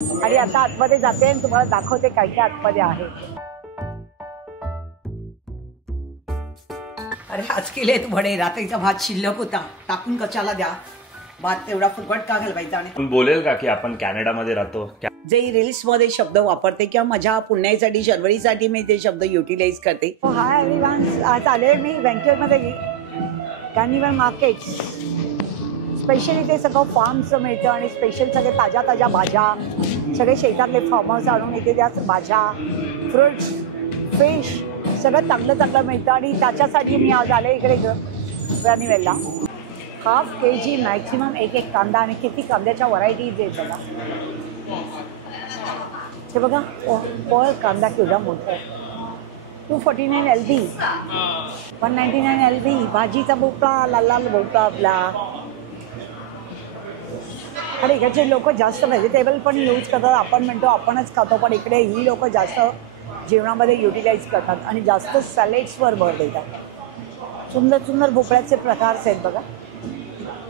आणि आता आतमध्ये जाते आणि तुम्हाला दाखवते काय काय आतमध्ये आहे. अरे आज केलेत वडे, रात्रीचा भात शिल्लक होता, टाकून कशाला द्या, भात तेवढा फुकट का घालवायचा. आणि बोलेल का की आपण कॅनडामध्ये राहतो, जे रील्स मध्ये शब्द वापरते किंवा माझ्या पुण्यासाठी शर्वरीसाठी मी ते शब्द युटिलाइज करते. हाय एव्हरीवन, आज आले मी व्हँक्युअरमध्ये कॅनिवल मार्केट. स्पेशली ते सगळं फार्मचं मिळतं आणि स्पेशल सगळे ताज्या ताज्या भाज्या, सगळे शेतातले फार्मर्स आणून इथे त्या भाज्या, फ्रुट्स, फिश सगळं चांगलं चांगलं मिळतं. आणि त्याच्यासाठी मी आज आले इकडे कॅनिवलला. हाफ KG मॅक्सिमम एक कांदा, आणि किती कांद्याच्या व्हरायटीज आहेत बघा. हे बघा पर कांदा केवढा मोठा आहे. 249 LB, 199 LB. भाजीचा भोपळा, लाल लाल भोपळा आपला. आणि इकडचे लोक जास्त व्हेजिटेबल पण यूज करतात. आपण म्हणतो आपणच खातो, पण इकडे ही लोक जास्त जेवणामध्ये युटिलाइज करतात आणि जास्त सॅलेड्सवर भर देतात. सुंदर सुंदर भोपळ्याचे प्रकार आहेत बघा.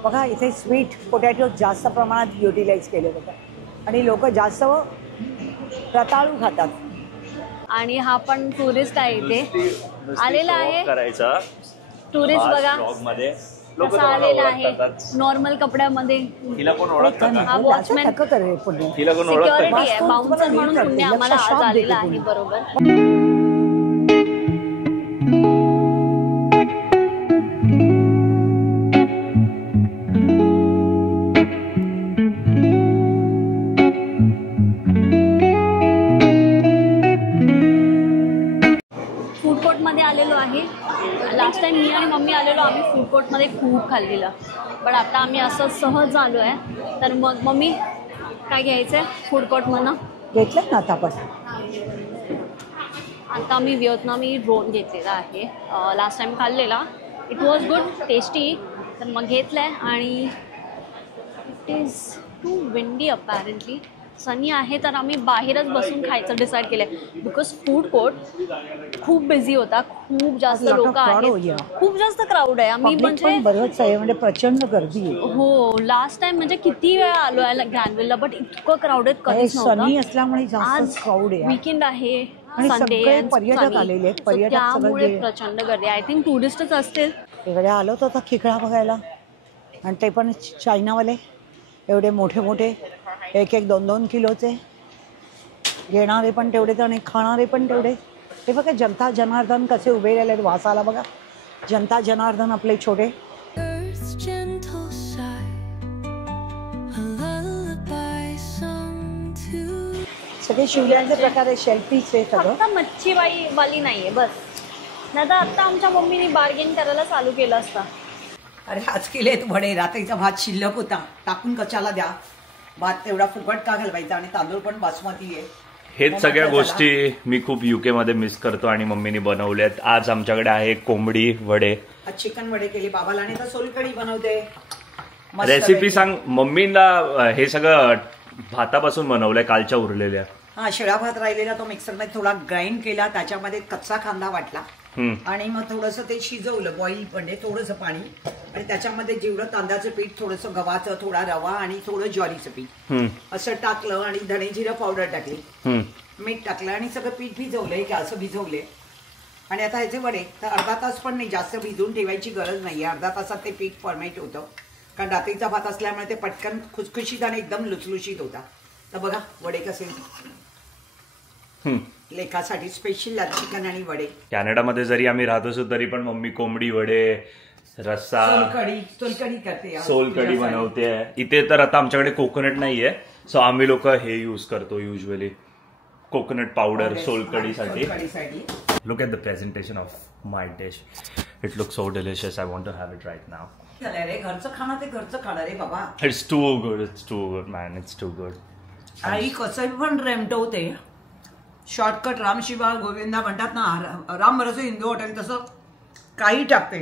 बघा इथे स्वीट पोटॅटो जास्त प्रमाणात युटिलाइज केले जातात आणि लोक जास्त रताळू खातात. आणि हा पण टुरिस्ट आहे इथे आलेला आहे करायचा टुरिस्ट बघा कसा आलेला आहे नॉर्मल कपड्यामध्ये. हिला कोण ओळखतं का? हा वॉचमॅन सिक्युरिटी आहे, बाउन्सर म्हणून पुण्य आम्हाला आज आलेला आहे. बरोबर. फूड कोर्टमध्ये आलेलो आहे. लास्ट टाइम मी आणि मम्मी आलेलो, आम्ही फूड कोर्टमध्ये खूप खाल्लेलं, पण आता आम्ही असं सहज आलो आहे. तर मग मम्मी काय घ्यायचं आहे फूड कोर्टमधनं? घेतलं ना आता आपण. आता आम्ही व्हिएतनामी रोल घेतलेला आहे, लास्ट टाइम खाल्लेला. It was good, tasty. तर मग घेतलं आहे आणि it is too windy apparently. Sunny आहे तर आम्ही बाहेरच बसून खायचं डिसाईड केलं आहे, बिकॉज फूड कोर्ट खूप बिझी होता, खूप जास्त लोक आहेत, खूप जास्त क्राऊड आहे. आम्ही म्हणजे प्रचंड गर्दी आहे. हो, लास्ट टाइम म्हणजे किती वेळा आलो आहे गॅनविलला, बट इतकं क्राऊडेड कधीच नव्हतं. सनी असल्यामुळे जास्त क्राऊड आहे. वीकेंड आहे, संडे, पर्यटक आलेले आहेत, त्यामुळे प्रचंड गर्दी. आय थिंक टुरिस्टच असतील. इकडे आलो होतो आता खेकडा बघायला, आणि ते पण चायनावाले, एवढे मोठे मोठे, 1-2 किलोचे, घेणारे पण तेवढेच आणि खाणारे पण तेवढे. हे बघा जनता जनार्दन कसे उभे राहिले आहेत वासाला. बघा जनता जनार्दन आपले छोटे. सगळे शिवल्यांचे प्रकार आहे, शेल्फीच आहे सगळं. फक्त मच्छीबाई वाली नाहीये बस, नाही तर आता आमच्या मम्मीने बार्गेन करायला चालू केलं असतं. अरे आज केलेत वडे, रात्रीचा भात शिल्लक होता, टाकून कशाला द्या, भात तेवढा फुकट का घालवायचा. आणि तांदूळ पण बासमती आहे. हेच सगळ्या गोष्टी मी खूप UK मध्ये मिस करतो आणि मम्मीने बनवल्यात. आज आमच्याकडे आहे कोंबडी वडे, चिकन वडे केले बाबाला, आणि तर सोलकढी बनवते. रेसिपी सांग मम्मीला. हे सगळं भातापासून बनवलंय, कालच्या उरलेल्या. हा, शिळा भात राहिलेला तो मिक्सरमध्ये थोडा ग्राइंड केला, त्याच्यामध्ये कच्चा कांदा वाटला आणि मग थोडंसं ते शिजवलं, बॉईल म्हणजे थोडंसं पाणी, आणि त्याच्यामध्ये जेवढं तांदळाचं पीठ, थोडंसं गव्हाचं, थोडा रवा आणि थोडं ज्वारीचं पीठ असं टाकलं, आणि धणे जिरं पावडर टाकली, मीठ टाकलं, आणि सगळं पीठ भिजवलंय की असं भिजवले. आणि आता ह्याचे वडे तर अर्धा तास पण नाही, जास्त भिजवून ठेवायची गरज नाही. अर्धा तासात ते पीठ फॉर्मेट होतं, कारण रात्रीचा भात असल्यामुळे ते पटकन खुसखुशीत आणि एकदम लुसलुशीत होता. तर बघा वडे कसे, लेखासाठी स्पेशल चिकन आणि वडे. कॅनडामध्ये जरी आम्ही राहत असो तरी पण मम्मी कोंबडी वडे, रस्सा, सोलकढी करते, सोलकढी बनवते. इथे तर आता आमच्याकडे कोकोनट नाहीये, सो आम्ही लोक हे यूज करतो युजली, कोकोनट पावडर सोलकढीसाठी. Look at the presentation of my dish. It look so delicious. I want to have it right now. रे घरचं खाणं ते घरचं खाणं रे बाबा. It's too good man, it's too good. आई कसं पण रेमटवते. शॉर्टकट रामशिवा गोविंदा म्हणतात ना, राम भरोसे हिंदू हॉटेल, तसं काही टाकते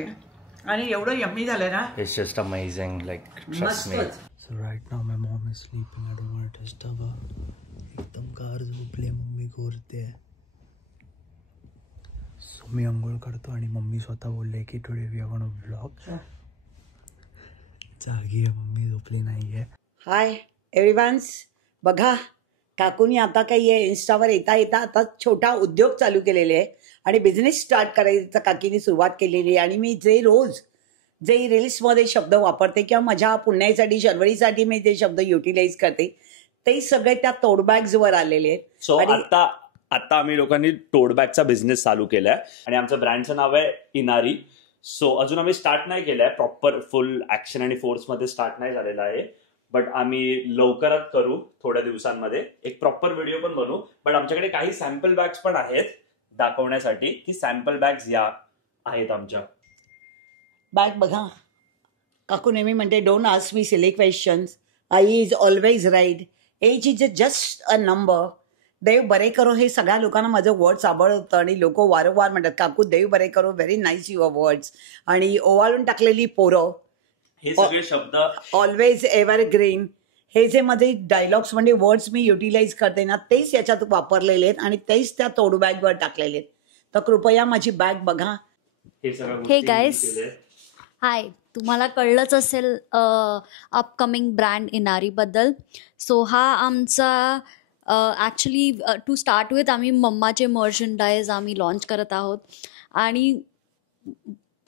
आणि एवढं यम्मी झालं ना. It's just amazing, like trust me. So right now my mom is sleeping at the test tower. एकदम कार झोपले, मम्मी गोरते. सो मी अंघोळ करतो आणि मम्मी स्वतः बोलले की today we are gonna vlog. जागी आहे मम्मी, झोपली नाहीये. हाय एव्हरीवन्स, बघा काकूनी आता काही आहे इन्स्टावर येता येता आता छोटा उद्योग चालू केलेले आहे आणि बिझनेस स्टार्ट करायचं काकीने सुरुवात केलेली आहे. आणि मी जे रील्समध्ये शब्द वापरते किंवा माझ्या पुण्यासाठी शर्वरीसाठी मी जे शब्द युटिलाइज करते ते सगळे त्या टोट बॅग्सवर आलेले आहेत. सो आता आम्ही लोकांनी टोट बॅगचा बिझनेस चालू केलाय आणि आमच्या ब्रँडचं नाव आहे इनारी. सो अजून आम्ही स्टार्ट नाही केलंय प्रॉपर फुल ऍक्शन आणि फोर्समध्ये स्टार्ट नाही झालेला आहे, बट आम्ही लवकरात करू थोड्या दिवसांमध्ये एक प्रॉपर व्हिडिओ पण बनवू. बट आमच्याकडे काही सॅम्पल बॅग्स पण आहेत दाखवण्यासाठी की सॅम्पल बॅग्स या आहेत आमच्या. बॅग बघा, काकू नेहमी म्हणते don't ask me silly questions, आई is always right, age is just a number. देव बरे करो हे सगळ्या लोकांना माझं वर्ड्स आवडतं आणि लोक वारंवार म्हणतात काकू देव बरे करो, व्हेरी नाईस युअर वर्ड्स. आणि ओवाळून टाकलेली पोरं, हे सगळे शब्द ऑलवेज एव्हर ग्रीन, हे जे माझे डायलॉग्स म्हणजे वर्ड्स मी युटिलाइज करते ना तेच याच्यात वापरलेले आहेत आणि तेच त्या टोट बॅगवर टाकलेले आहेत. तर कृपया माझी बॅग बघा. हे गाईज, हाय, तुम्हाला कळलंच असेल अपकमिंग ब्रँड इनारीबद्दल. सो हा आमचा ॲक्च्युली टू स्टार्ट विथ आम्ही मम्माचे मर्चंडाईज आम्ही लॉन्च करत आहोत आणि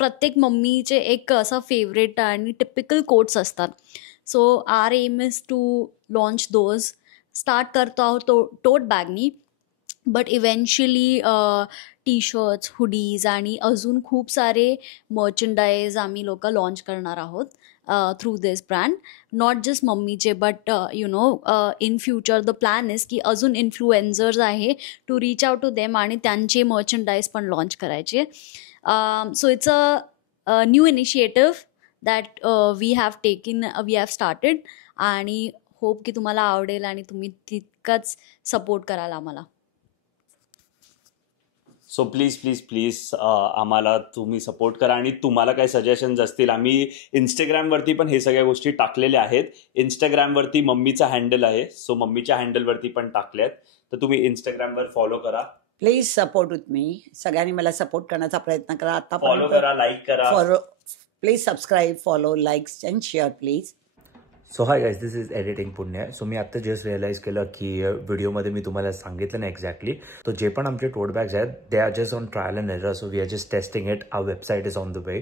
प्रत्येक मम्मीचे एक असं फेवरेट आणि टिपिकल कोट्स असतात. So our aim is to launch those. Start करतो आहोत टोट बॅगनी, but eventually T shirts, hoodies आणि अजून खूप सारे मर्चंडाईज आम्ही लोक लॉन्च करणार आहोत through this brand. Not just मम्मीचे but in future the plan is की अजून इन्फ्लुएन्झर्स आहे to reach out to them आणि त्यांचे मर्चंडाईज पण लॉन्च करायचे. So it's a new initiative that we have started आणि होप की तुम्हाला आवडेल आणि तुम्ही तितकंच सपोर्ट कराल आम्हाला. सो प्लीज आम्हाला तुम्ही सपोर्ट करा आणि तुम्हाला काही सजेशन्स असतील, आम्ही इंस्टाग्रामवरती पण हे सगळ्या गोष्टी टाकलेल्या आहेत. इंस्टाग्रामवरती मम्मीचा हँडल आहे, सो मम्मीच्या हँडलवरती पण टाकल्यात, तर तुम्ही इंस्टाग्रामवर फॉलो करा. Please support with me. सगळ्यांनी मला सपोर्ट करण्याचा प्रयत्न करा. आता फॉलो करा, लाईक करा, please subscribe, follow, likes and share please. So hi guys, this is editing पुण्य. सो मी आता जस्ट रिअलाइज केलं की व्हिडिओमध्ये मी तुम्हाला सांगितलं नाही एक्झॅक्टली. तो जे पण आमचे टोट बॅग्स आहेत they are just on trial and error. So we are just testing it. Our website is on the way.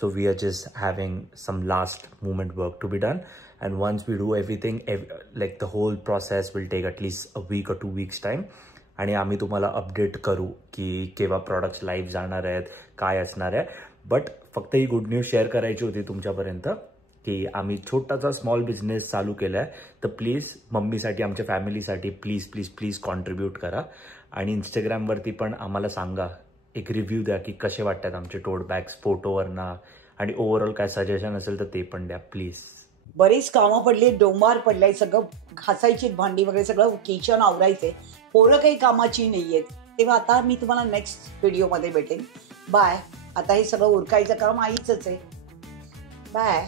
So we are just having some last movement work to be done. And once we do everything, like the whole process will take at least a week or 2 weeks time. आणि आम्ही तुम्हाला update करू की केव्हा products live जाणार आहेत, काय असणार आहे. बट फक्त ही गुड न्यूज शेअर करायची होती तुमच्यापर्यंत की आम्ही छोटासा स्मॉल बिझनेस चालू केला आहे. तर प्लीज मम्मीसाठी, आमच्या फॅमिलीसाठी प्लीज कॉन्ट्रीब्यूट करा. आणि इंस्टाग्रामवरती पण आम्हाला सांगा, एक रिव्ह्यू द्या की कसे वाटतात आमचे टोट बॅग्स फोटोवरना, आणि ओव्हरऑल काय सजेशन असेल तर ते पण द्या प्लीज. बरीच कामं पडली, डोंबार पडलाय, सगळं घासायची भांडी वगैरे सगळं किचन आवरायचंय, पोरं काही कामाची नाहीयेत. तेव्हा आता मी तुम्हाला नेक्स्ट व्हिडिओमध्ये भेटेन. बाय. आता हे सगळं उरकायचं काम आईचंच आहे. बाय.